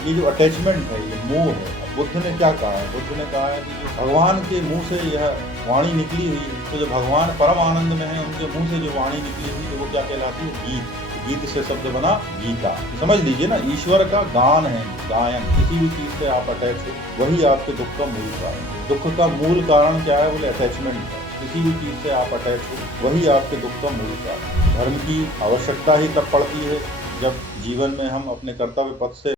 ये जो अटैचमेंट है, ये मोह है। बुद्ध ने क्या कहा है? बुद्ध ने कहा है कि जो भगवान के मुंह से यह वाणी निकली हुई है, तो जो भगवान परम आनंद में है, उनके मुंह से जो वाणी निकली हुई, तो वो क्या कहलाती है? गीत। गीत से शब्द बना गीता। समझ लीजिए ना, ईश्वर का गान है, गायन। किसी भी चीज से आप अटैच हो, वही आपके दुख का मूल कारण। दुख का मूल कारण क्या है? बोले अटैचमेंट है। किसी भी चीज से आप अटैच हो, वही आपके दुख का मूल कारण। धर्म की आवश्यकता ही तब पड़ती है जब जीवन में हम अपने कर्तव्य पथ से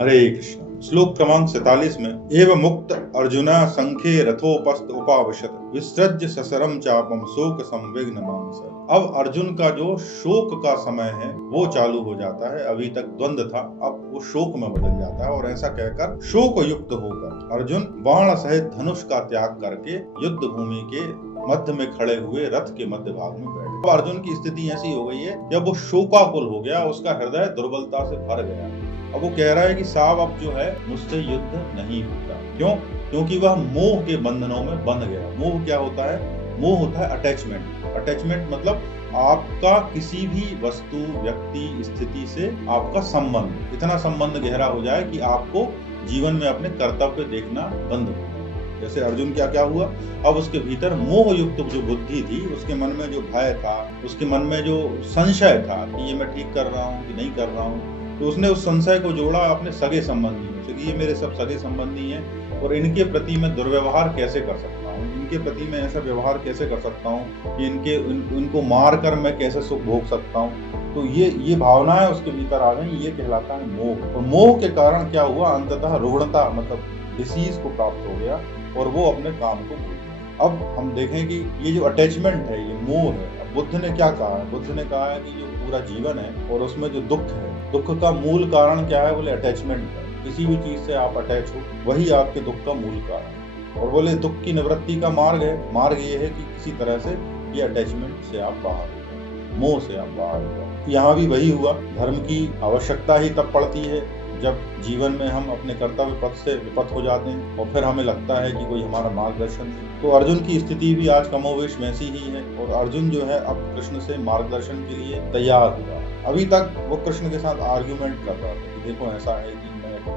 हरे कृष्ण। श्लोक क्रमांक 47 में एव मुक्त अर्जुना संख्ये रथोपस्थ उपावशत विसृज्य ससरम चापम शोक संविघ्न मानस। अब अर्जुन का जो शोक का समय है वो चालू हो जाता है। अभी तक द्वंद्व था, अब वो शोक में बदल जाता है, और ऐसा कहकर शोक युक्त होकर अर्जुन बाण सहित धनुष का त्याग करके युद्ध भूमि के मध्य में खड़े हुए रथ के मध्य भाग में बैठे। अब अर्जुन की स्थिति ऐसी हो गई है, जब वो शोकाकुल हो गया, उसका हृदय दुर्बलता से भर गया। अब वो कह रहा है कि साहब अब जो है मुझसे युद्ध नहीं होता। क्यों? क्योंकि वह मोह के बंधनों में बंध गया। मोह क्या होता है? मोह होता है अटैचमेंट। अटैचमेंट मतलब आपका किसी भी वस्तु, व्यक्ति, स्थिति से आपका संबंध, इतना संबंध गहरा हो जाए कि आपको जीवन में अपने कर्तव्य देखना बंद हो जाए। जैसे अर्जुन क्या हुआ, अब उसके भीतर मोह युक्त जो बुद्धि थी, उसके मन में जो भय था, उसके मन में जो संशय था कि ये मैं ठीक कर रहा हूँ कि नहीं कर रहा हूँ, तो उसने उस संशय को जोड़ा अपने सगे संबंधियों से कि ये मेरे सब सगे संबंधी हैं और इनके प्रति मैं दुर्व्यवहार कैसे कर सकता हूँ, इनके प्रति मैं ऐसा व्यवहार कैसे कर सकता हूँ कि इनको मार कर मैं कैसे सुख भोग सकता हूँ। तो ये भावनाएं उसके भीतर आ गई। ये कहलाता है मोह। और मोह के कारण क्या हुआ? अंततः रुग्णता मतलब डिसीज को प्राप्त हो गया और वो अपने काम को भूल गया। अब हम देखें कि ये जो अटैचमेंट है, ये मोह है। अब बुद्ध ने क्या कहा है? बुद्ध ने कहा है कि जो पूरा जीवन है और उसमें जो दुख है, दुख का मूल कारण क्या है? बोले अटैचमेंट है। किसी भी चीज से आप अटैच हो, वही आपके दुख का मूल कारण। और बोले दुख की निवृत्ति का मार्ग है, मार्ग ये है कि किसी तरह से ये अटैचमेंट से आप बाहर हो जाए, मोह से आप बाहर हो जाए। यहाँ भी वही हुआ। धर्म की आवश्यकता ही तब पड़ती है जब जीवन में हम अपने कर्तव्य पथ से विपथ हो जाते हैं और फिर हमें लगता है कि कोई हमारा मार्गदर्शन नहीं। तो अर्जुन की स्थिति भी आज कमोवेश वैसी ही है, और अर्जुन जो है अब कृष्ण से मार्गदर्शन के लिए तैयार हुआ। अभी तक वो कृष्ण के साथ आर्ग्यूमेंट कर रहा था कि देखो ऐसा है कि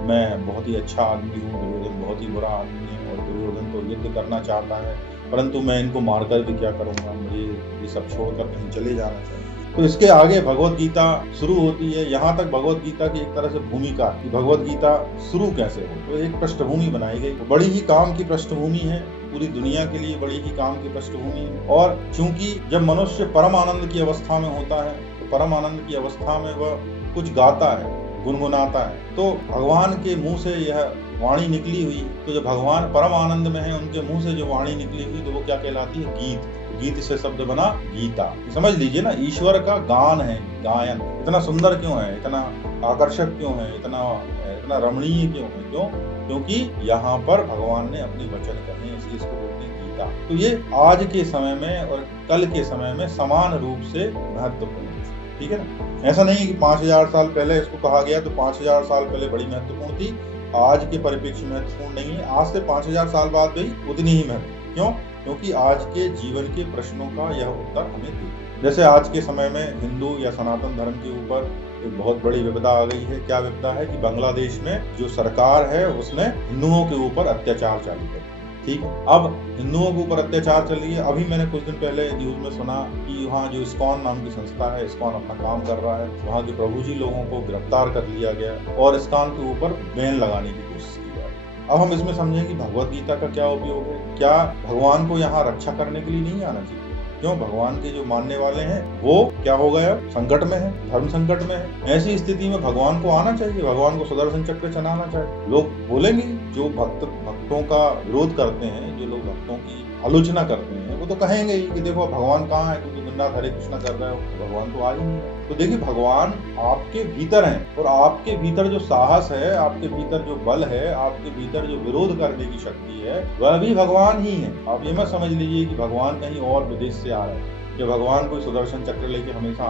मैं बहुत ही अच्छा आदमी हूँ, दुर्योधन बहुत ही बुरा आदमी है, और दुर्योधन तो युद्ध करना चाहता है, परंतु मैं इनको मारकर भी क्या करूंगा, मुझे ये सब छोड़कर कहीं चले जाना चाहिए। तो इसके आगे भगवत गीता शुरू होती है। यहाँ तक भगवत गीता की एक तरह से भूमिका कि भगवत गीता शुरू कैसे हो, तो एक पृष्ठभूमि बनाई गई। बड़ी ही काम की पृष्ठभूमि है, पूरी दुनिया के लिए बड़ी ही काम की पृष्ठभूमि है। और चूंकि जब मनुष्य परम आनंद की अवस्था में होता है, तो परम आनंद की अवस्था में वह कुछ गाता है, गुनगुनाता है। तो भगवान के मुंह से यह वाणी निकली हुई, तो जो भगवान परम आनंद में है, उनके मुंह से जो वाणी निकली हुई, तो वो क्या कहलाती है? गीत। गीत से शब्द बना गीता। समझ लीजिए ना, ईश्वर का गान है, गायन। इतना सुंदर क्यों है, इतना आकर्षक क्यों है, इतना रमणीय क्यों है? क्यों? क्योंकि यहाँ पर भगवान ने अपने वचन कहे, इसलिए इसको बोलते हैं गीता। तो ये आज के समय में और कल के समय में समान रूप से महत्वपूर्ण है। ठीक है ना? ऐसा नहीं कि 5000 साल पहले इसको कहा गया तो 5000 साल पहले बड़ी महत्वपूर्ण थी, आज के परिप्रेक्ष्य में महत्वपूर्ण नहीं है। आज से 5000 साल बाद भी उतनी ही महत्वपूर्ण। क्यों? क्योंकि आज के जीवन के प्रश्नों का यह उत्तर हमें देती। जैसे आज के समय में हिंदू या सनातन धर्म के ऊपर एक बहुत बड़ी विपदा आ गई है। क्या विपदा है? कि बांग्लादेश में जो सरकार है उसने हिंदुओं के ऊपर अत्याचार चालू कर दिया। ठीक, अब हिंदुओं के ऊपर अत्याचार चल रही है। अभी मैंने कुछ दिन पहले न्यूज में सुना कि वहाँ जो इस्कॉन नाम की संस्था है, इस्कॉन अपना काम कर रहा है, वहाँ के प्रभु जी लोगों को गिरफ्तार कर लिया गया और इस्कॉन के ऊपर बैन लगाने की कोशिश की जा रही है। अब हम इसमें समझें कि भगवत गीता का क्या उपयोग है। क्या भगवान को यहाँ रक्षा करने के लिए नहीं आना चाहिए? क्यों? भगवान के जो मानने वाले हैं वो क्या हो गया? संकट में है, धर्म संकट में है। ऐसी स्थिति में भगवान को आना चाहिए, भगवान को सुदर्शन चक्र चलाना चाहिए। लोग बोलेंगे, जो भक्तों का विरोध करते हैं, जो लोग भक्तों की आलोचना करते हैं, वो तो कहेंगे ही कि देखो भगवान कहाँ है, क्योंकि जगन्नाथ हरे कृष्णा कर रहे हो, भगवान तो आ ही नहीं है। तो देखिए, भगवान आपके भीतर है, और आपके भीतर जो साहस है, आपके भीतर जो बल है, आपके भीतर जो विरोध करने की शक्ति है, वह भी भगवान ही है। आप ये मत समझ लीजिए कि भगवान कहीं और विदेश से आ रहे हैं, कि भगवान कोई सुदर्शन चक्र लेके हमेशा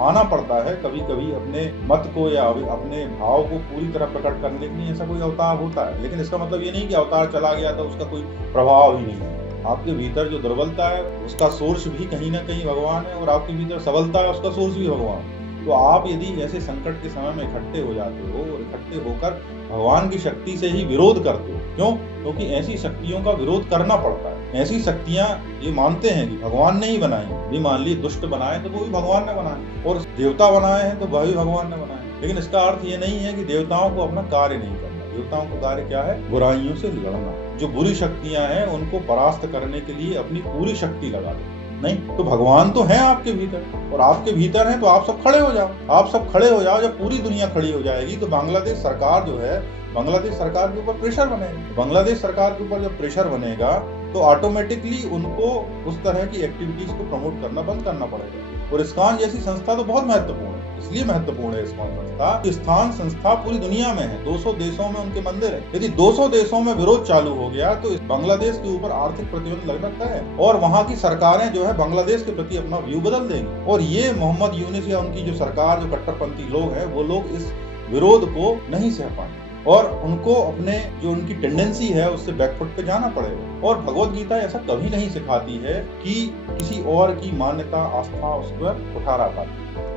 आना पड़ता है। कभी कभी अपने मत को या अपने भाव को पूरी तरह प्रकट करने के लिए ऐसा कोई अवतार होता है, लेकिन इसका मतलब ये नहीं कि अवतार चला गया तो उसका कोई प्रभाव ही नहीं है। आपके भीतर जो दुर्बलता है उसका सोर्स भी कहीं ना कहीं भगवान है, और आपके भीतर सबलता है उसका सोर्स भी भगवान है। तो आप यदि ऐसे संकट के समय में इकट्ठे हो जाते हो और इकट्ठे होकर भगवान की शक्ति से ही विरोध करते हो, क्यों? क्योंकि ऐसी शक्तियों का विरोध करना पड़ता है। ऐसी शक्तियां ये मानते हैं कि भगवान ने ही बनाई है। यदि मान ली दुष्ट बनाए तो वो भी भगवान ने बनाए, और देवता बनाए हैं तो वह भी भगवान ने बनाए। लेकिन इसका अर्थ ये नहीं है कि देवताओं को अपना कार्य नहीं करना। देवताओं का कार्य क्या है? बुराइयों से लड़ना। जो बुरी शक्तियां हैं उनको परास्त करने के लिए अपनी पूरी शक्ति लगा दो। नहीं तो भगवान तो है आपके भीतर, और आपके भीतर है तो आप सब खड़े हो जाओ। आप सब खड़े हो जाओ। जब पूरी दुनिया खड़ी हो जाएगी तो बांग्लादेश सरकार जो है, बांग्लादेश सरकार के ऊपर प्रेशर बनेगा। बांग्लादेश सरकार के ऊपर जब प्रेशर बनेगा तो ऑटोमेटिकली उनको उस तरह की एक्टिविटीज को प्रमोट करना बंद करना पड़ेगा। और इस्कॉन जैसी संस्था तो बहुत महत्वपूर्ण है। इसलिए महत्वपूर्ण है इस्कॉन संस्था, इस्कॉन संस्था पूरी दुनिया में है। 200 देशों में उनके मंदिर है। यदि 200 देशों में विरोध चालू हो गया तो बांग्लादेश के ऊपर आर्थिक प्रतिबंध लग सकता है, और वहां की सरकारें जो है बांग्लादेश के प्रति अपना व्यू बदल देंगी। और ये मोहम्मद यूनिस या उनकी जो सरकार, जो कट्टरपंथी लोग हैं, वो लोग इस विरोध को नहीं सह पाएंगे और उनको अपने जो उनकी टेंडेंसी है उससे बैकफुट पे जाना पड़ेगा। और भगवत गीता ऐसा कभी नहीं सिखाती है कि किसी और की मान्यता, आस्था उस पर उठा रखा।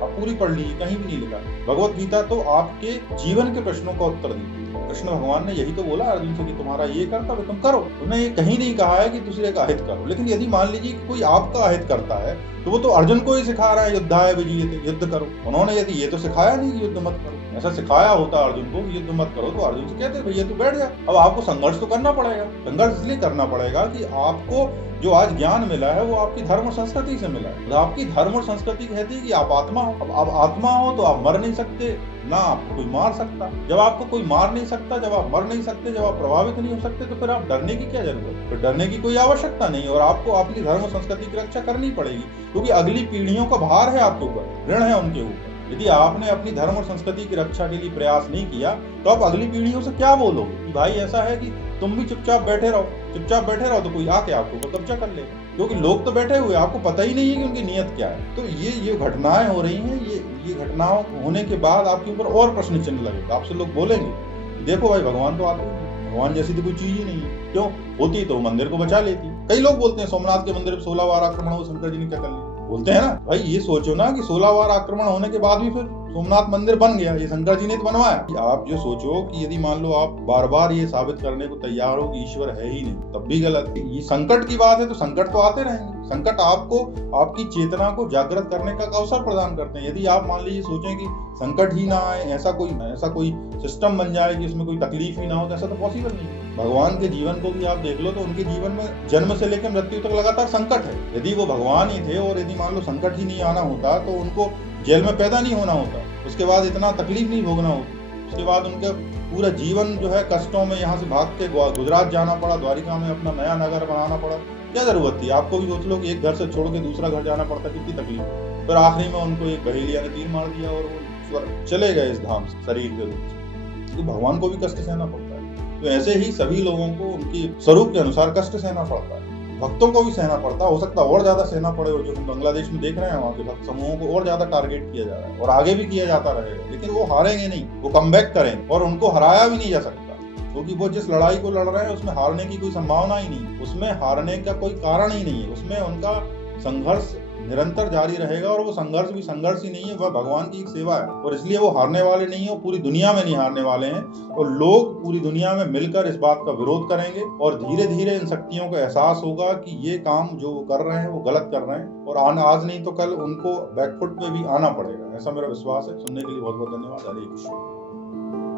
आप पूरी पढ़ लीजिए, कहीं भी नहीं लिखा। भगवत गीता तो आपके जीवन के प्रश्नों का उत्तर देती है। कृष्ण भगवान ने यही तो बोला अर्जुन से कि तुम्हारा ये कर्तव्य तुम करो। उन्होंने ये कहीं नहीं कहा है कि दूसरे का अहित करो। लेकिन यदि मान लीजिए कि कोई आपका अहित करता है तो वो तो अर्जुन को ही सिखा रहा है, युद्धाय विजीयते, युद्ध करो। उन्होंने यदि ये तो सिखाया नहीं कि युद्ध मत करो। ऐसा सिखाया होता अर्जुन को कि युद्ध मत करो तो अर्जुन से कहते भैया तू बैठ जा। अब आपको संघर्ष तो करना पड़ेगा। संघर्ष इसलिए करना पड़ेगा कि आपको जो आज ज्ञान मिला है वो आपकी धर्म और संस्कृति से मिला है। आपकी धर्म और संस्कृति कहती है कि आप आत्मा हो। अब आप आत्मा हो तो आप मर नहीं सकते, ना आपको कोई मार सकता। जब आपको कोई मार नहीं सकता, जब आप मर नहीं सकते, जब आप प्रभावित नहीं हो सकते, तो फिर आप डरने की क्या जरूरत है? फिर डरने की कोई आवश्यकता नहीं। और आपको आपकी धर्म और संस्कृति की रक्षा करनी पड़ेगी, क्योंकि अगली पीढ़ियों का भार है आपके ऊपर, ऋण है उनके ऊपर। यदि आपने अपनी धर्म और संस्कृति की रक्षा के लिए प्रयास नहीं किया तो आप अगली पीढ़ियों से क्या बोलोगे कि भाई ऐसा है कि तुम भी चुपचाप बैठे रहो तो कोई आके आपको ऊपर कब्जा कर लेगा। क्योंकि लोग तो बैठे हुए, आपको पता ही नहीं है कि उनकी नीयत क्या है। तो ये घटनाएं हो रही हैं। ये घटनाओं होने के बाद आपके ऊपर और प्रश्न चिन्ह लगेगा। आपसे लोग बोलेंगे देखो भाई भगवान तो आते हैं, भगवान जैसी तो कोई चीज ही नहीं है। क्यों? होती तो मंदिर को बचा लेती। कई लोग बोलते हैं सोमनाथ के मंदिर पर 16 बार आक्रमण हो, शंकर जी ने क्या कर लिया? बोलते हैं ना। भाई ये सोचो ना कि 16 बार आक्रमण होने के बाद भी फिर सोमनाथ मंदिर बन गया, ये शंकर जी ने तो बनवाया। आप जो सोचो कि यदि मान लो आप बार बार ये साबित करने को तैयार हो कि ईश्वर है ही नहीं, तब भी गलत है। ये संकट की बात है तो संकट तो आते रहेंगे। संकट आपको आपकी चेतना को जागृत करने का अवसर प्रदान करते हैं। यदि आप मान लीजिए सोचें कि संकट ही ना आए, ऐसा कोई सिस्टम बन जाए कि इसमें कोई तकलीफ ही ना हो, तो ऐसा तो पॉसिबल नहीं। भगवान के जीवन को भी आप देख लो तो उनके जीवन में जन्म से लेकर मृत्यु तक लगातार संकट है। यदि वो भगवान ही थे और यदि मान लो संकट ही नहीं आना होता तो उनको जेल में पैदा नहीं होना होता, उसके बाद इतना तकलीफ नहीं भोगना होता, उसके बाद उनका पूरा जीवन जो है कष्टों में यहाँ से भाग के गुजरात जाना पड़ा, द्वारिका में अपना नया नगर बनाना पड़ा। क्या जरूरत थी? आपको भी सोच लो कि एक घर से छोड़ के दूसरा घर जाना पड़ता, कितनी तकलीफ। फिर आखिरी में उनको एक बहेलिया ने तीर मार दिया और वो चले गए इस धाम से शरीर के रूप से। तो भगवान को भी कष्ट सहना पड़ता है। तो ऐसे ही सभी लोगों को उनकी स्वरूप के अनुसार कष्ट सहना पड़ता है। भक्तों को भी सहना पड़ता है। हो सकता है और ज्यादा सहना पड़े, और जो हम बांग्लादेश में देख रहे हैं वहाँ के भक्त समूहों को और ज्यादा टारगेट किया जा रहा है और आगे भी किया जाता रहेगा। लेकिन वो हारेंगे नहीं, वो कमबैक करेंगे और उनको हराया भी नहीं जा सकता, क्योंकि वो जिस लड़ाई को लड़ रहे हैं उसमें हारने की कोई संभावना ही नहीं, उसमें हारने का कोई कारण ही नहीं है। उसमें उनका संघर्ष निरंतर जारी रहेगा, और वो संघर्ष भी संघर्ष ही नहीं है, वह भगवान की एक सेवा है। और इसलिए वो हारने वाले नहीं है, पूरी दुनिया में नहीं हारने वाले हैं। और लोग पूरी दुनिया में मिलकर इस बात का विरोध करेंगे, और धीरे धीरे इन शक्तियों को एहसास होगा कि ये काम जो वो कर रहे हैं वो गलत कर रहे हैं, और आज नहीं तो कल उनको बैकफुट पे भी आना पड़ेगा। ऐसा मेरा विश्वास है। सुनने के लिए बहुत बहुत धन्यवाद। हरे कृष्ण।